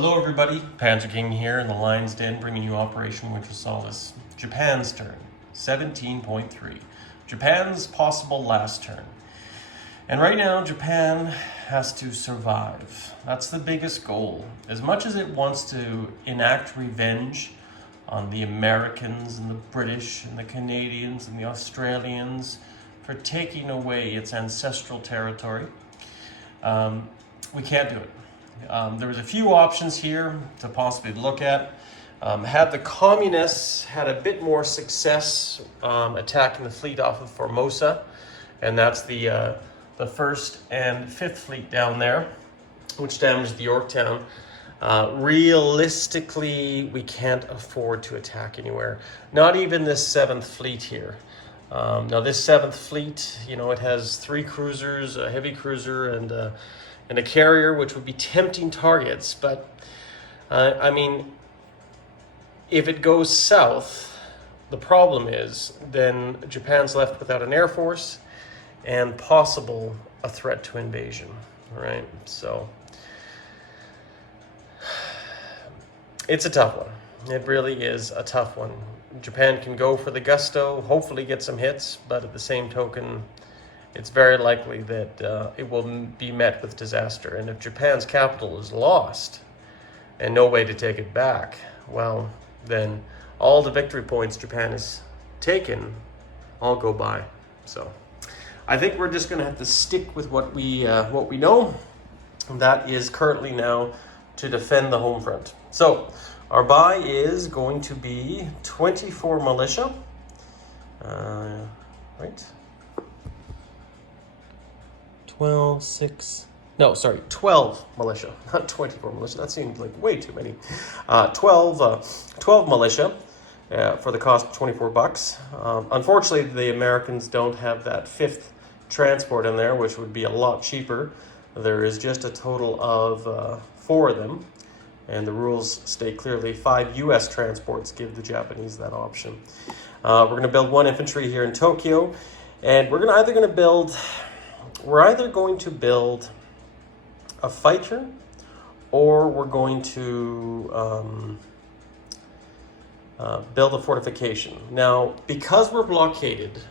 Hello everybody, Panzer King here in the Lion's Den bringing you Operation Winter Solace. Japan's turn, 17.3. Japan's possible last turn. And right now Japan has to survive. That's the biggest goal. As much as it wants to enact revenge on the Americans and the British and the Canadians and the Australians for taking away its ancestral territory, we can't do it. There was a few options here to possibly look at. Had the communists had a bit more success attacking the fleet off of Formosa, and that's the 1st and 5th Fleet down there, which damaged the Yorktown. Realistically, we can't afford to attack anywhere. Not even this 7th Fleet here. Now this 7th Fleet, it has 3 cruisers, a heavy cruiser, and a carrier, which would be tempting targets. But, if it goes south, the problem is then Japan's left without an air force and possible a threat to invasion, right? So it's a tough one. It really is a tough one. Japan can go for the gusto, hopefully get some hits, but at the same token, it's very likely that it will be met with disaster. And if Japan's capital is lost and no way to take it back, well, then all the victory points Japan has taken all go by. So I think we're just going to have to stick with what we know. That is currently now to defend the home front. So our buy is going to be 24 militia. Right? 12 militia, not 24 militia. That seems like way too many. 12 militia for the cost of $24. Unfortunately, the Americans don't have that 5th transport in there, which would be a lot cheaper. There is just a total of 4 of them, and the rules state clearly 5 U.S. transports give the Japanese that option. We're going to build 1 infantry here in Tokyo, and we're either going to build a fighter, or we're going to build a fortification. Now, because we're blockaded,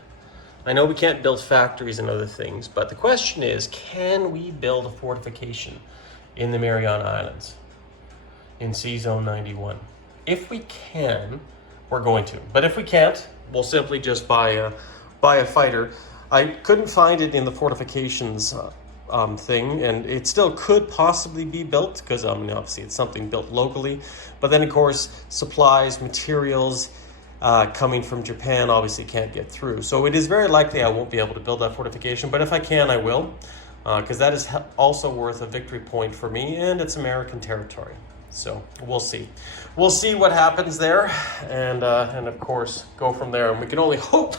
I know we can't build factories and other things, but the question is, can we build a fortification in the Mariana Islands in C-Zone 91? If we can, we're going to. But if we can't, we'll simply just buy a fighter. I couldn't find it in the fortifications thing, and it still could possibly be built because obviously it's something built locally. But then, of course, supplies, materials coming from Japan obviously can't get through. So it is very likely I won't be able to build that fortification, but if I can, I will, because that is also worth a victory point for me, and it's American territory. So we'll see. We'll see what happens there, and of course go from there. And we can only hope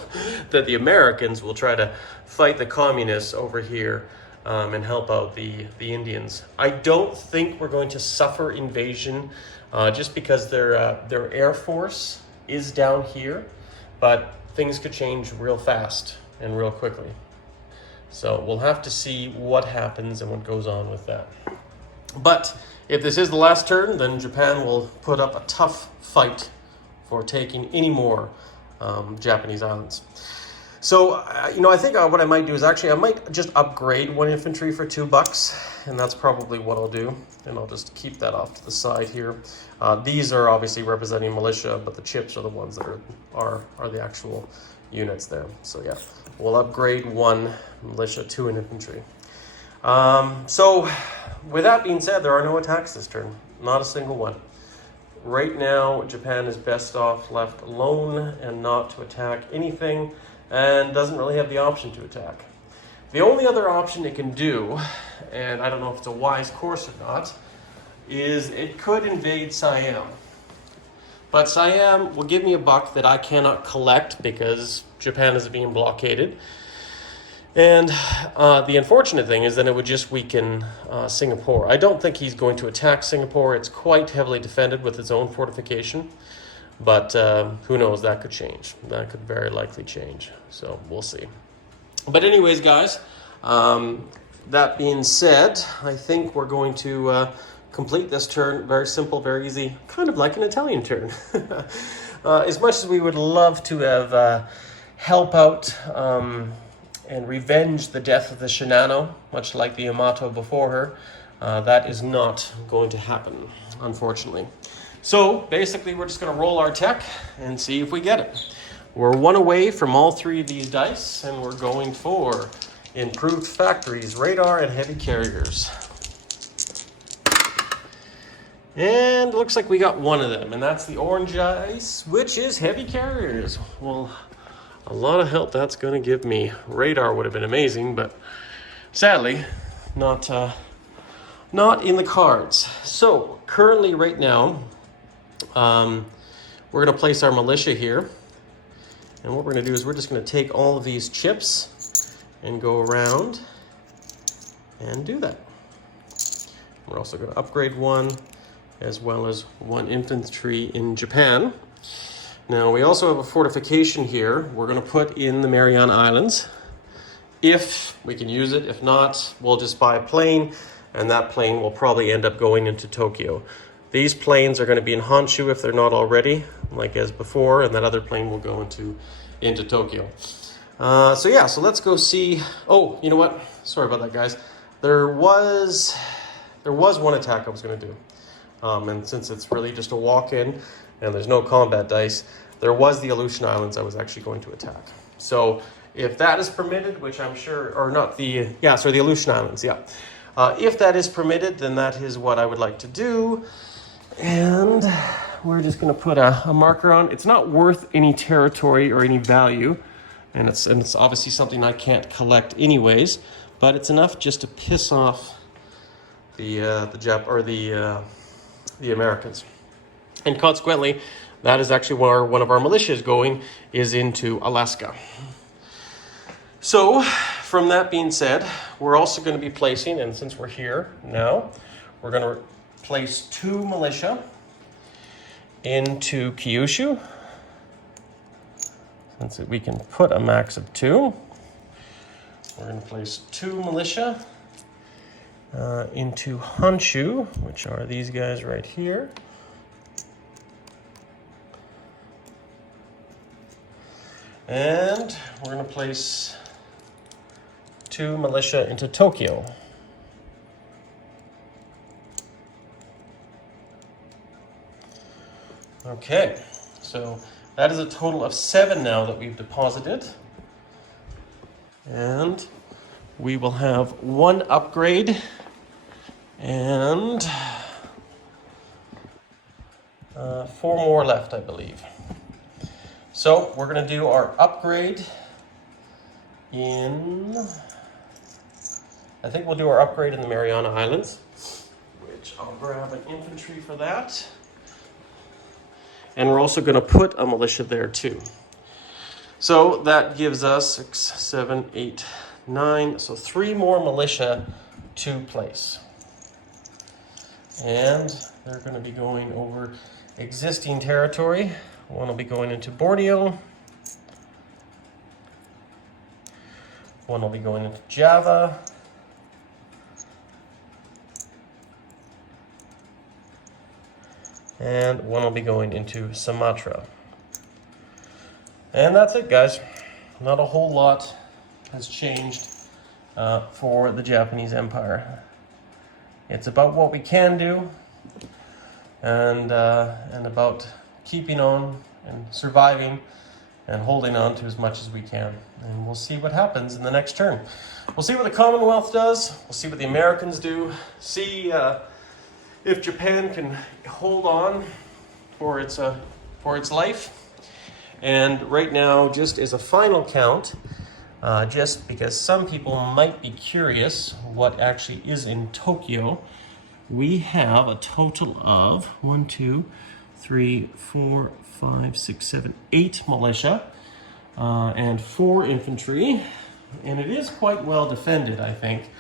that the Americans will try to fight the communists over here and help out the Indians. I don't think we're going to suffer invasion just because their air force is down here, but things could change real fast and real quickly. So we'll have to see what happens and what goes on with that. But if this is the last turn, then Japan will put up a tough fight for taking any more Japanese islands. So, I think what I might do is I might just upgrade 1 infantry for $2, and that's probably what I'll do. And I'll just keep that off to the side here. These are obviously representing militia, but the chips are the ones that are the actual units there. So yeah, we'll upgrade 1 militia to an infantry. So with that being said, there are no attacks this turn, not a single one. Right now, Japan is best off left alone and not to attack anything, and doesn't really have the option to attack. The only other option it can do, and I don't know if it's a wise course or not, is it could invade Siam. But Siam will give me a buck that I cannot collect because Japan is being blockaded. And the unfortunate thing is that it would just weaken Singapore. I don't think he's going to attack Singapore. It's quite heavily defended with its own fortification. But who knows, that could change. That could very likely change. So we'll see. But anyways, guys, that being said, I think we're going to complete this turn. Very simple, very easy, kind of like an Italian turn. As much as we would love to have help out and revenge the death of the Shinano, much like the Yamato before her, that is not going to happen, unfortunately. So basically, we're just going to roll our tech and see if we get it. We're one away from all three of these dice, and we're going for improved factories, radar, and heavy carriers. And it looks like we got one of them, and that's the orange dice, which is heavy carriers. Well, a lot of help that's going to give me. Radar would have been amazing, but sadly, not in the cards. So currently, right now, we're going to place our militia here. And what we're going to do is we're just going to take all of these chips and go around and do that. We're also going to upgrade one, as well as one infantry in Japan. Now, we also have a fortification here. We're going to put in the Mariana Islands. If we can use it, if not, we'll just buy a plane, and that plane will probably end up going into Tokyo. These planes are going to be in Honshu if they're not already, like as before, and that other plane will go into Tokyo. So let's go see. Oh, you know what? Sorry about that, guys. There was one attack I was going to do. And since it's really just a walk-in and there's no combat dice, there was the Aleutian Islands I was actually going to attack. So if that is permitted, which I'm sure, or not the Aleutian Islands, yeah. If that is permitted, then that is what I would like to do. And we're just going to put a marker on. It's not worth any territory or any value, and it's obviously something I can't collect anyways. But it's enough just to piss off the Americans, and consequently, that is actually where one of our militia is going, is into Alaska. So, from that being said, we're also going to be placing, and since we're here now, we're going to place 2 militia into Kyushu. Since we can put a max of 2, we're going to place 2 militia into Honshu, which are these guys right here. And we're going to place 2 militia into Tokyo. Okay, so that is a total of 7 now that we've deposited. And we will have 1 upgrade and 4 more left, I believe. So we're going to do our upgrade in... I think we'll do our upgrade in the Mariana Islands, which I'll grab an infantry for that. And we're also going to put a militia there too. So that gives us 6, 7, 8, 9. So 3 more militia to place. And they're going to be going over existing territory. One will be going into Borneo. One will be going into Java. And one will be going into Sumatra. And that's it, guys. Not a whole lot has changed for the Japanese Empire. It's about what we can do, and about keeping on and surviving and holding on to as much as we can. And we'll see what happens in the next turn. We'll see what the Commonwealth does. We'll see what the Americans do. See if Japan can hold on for its life. And right now, just as a final count, just because some people might be curious what actually is in Tokyo, we have a total of 1, 2, 3, 4, 5, 6, 7, 8 militia and 4 infantry. And it is quite well defended, I think.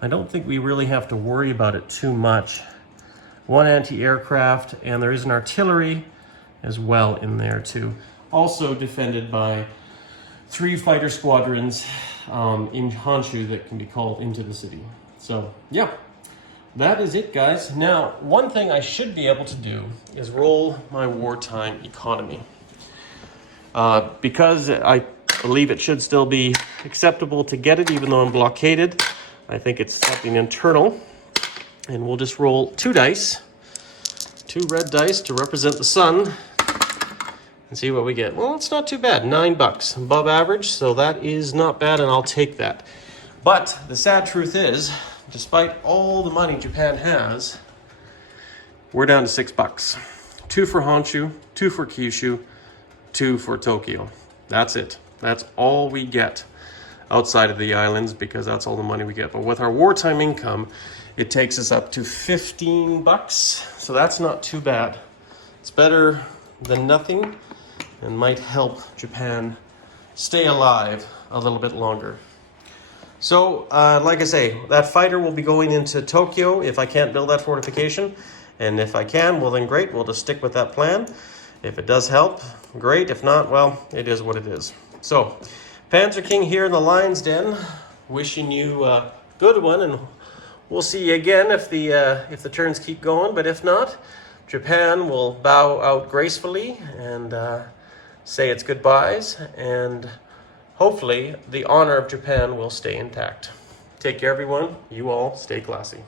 I don't think we really have to worry about it too much. 1 anti-aircraft, and there is an artillery as well in there too. Also defended by 3 fighter squadrons in Honshu that can be called into the city. So yeah, that is it, guys. Now, one thing I should be able to do is roll my wartime economy. Because I believe it should still be acceptable to get it, even though I'm blockaded. I think it's something internal. And we'll just roll 2 dice, 2 red dice to represent the sun, and see what we get. Well, it's not too bad, $9, above average, so that is not bad, and I'll take that. But the sad truth is, despite all the money Japan has, we're down to $6. 2 for Honshu, 2 for Kyushu, 2 for Tokyo. That's it. That's all we get outside of the islands, because that's all the money we get. But with our wartime income, it takes us up to $15. So that's not too bad. It's better than nothing and might help Japan stay alive a little bit longer. So, like I say, that fighter will be going into Tokyo if I can't build that fortification. And if I can, well then great, we'll just stick with that plan. If it does help, great. If not, well, it is what it is. So, Panzer King here in the Lion's Den, wishing you a good one, and we'll see you again if the turns keep going. But if not, Japan will bow out gracefully and say its goodbyes, and hopefully the honor of Japan will stay intact. Take care, everyone. You all stay classy.